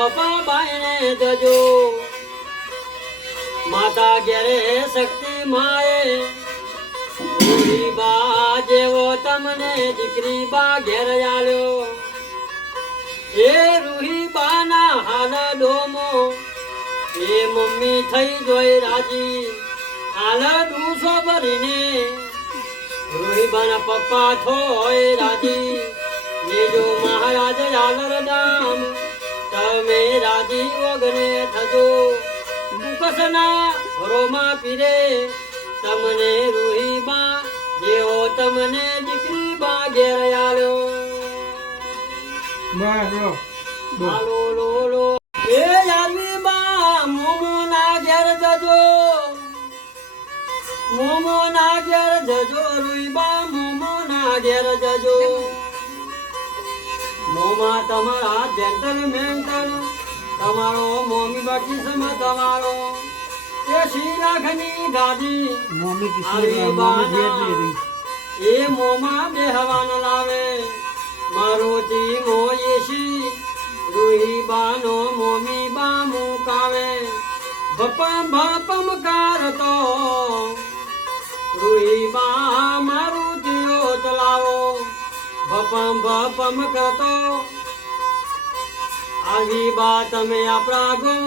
વપા બાઈને જજો માતા ઘેરે શક્તિ માએ રૂહી બા જેવો તમને દીકરી બા ઘેર આલ્યો એ રૂહી બા ના હાલ ડોમો એ મમ્મી થઈ જોઈ રાજી હાલ ડૂસો ભરીને રૂહી બા ના પપ્પા થોય રાજી એ જો મહારાજ આલર દામ તમે રાજી વગને થજો કસના રોમા પીરે તમને રૂહી બા જેવો તમને દીકરી બા ઘેર આલ્યો બરો હાલો લો લો એ યાદી બા મોમો ના ઘેર જજો મોમો ના ઘેર જજો રૂહી બા મોમો ના ઘેર જજો મોમા તમારા જેન્ટલ મેન્ટલ તમારો મોમી બાકી સમ તમારો એ 80 લાખની ગાડી મમ્મી કિશોર આવી મમ્મી બાના જેટ લે રહી એ મોમા બેહવાન લાવે મારુતિ મોયેશી રૂહી બાનો મોમી બા મુકાવે બપમ બપમ કારતો રૂહી બા મારુતિઓ ચલાવો બપમ બપમ કરતો આવી બા તમે આપણા ગો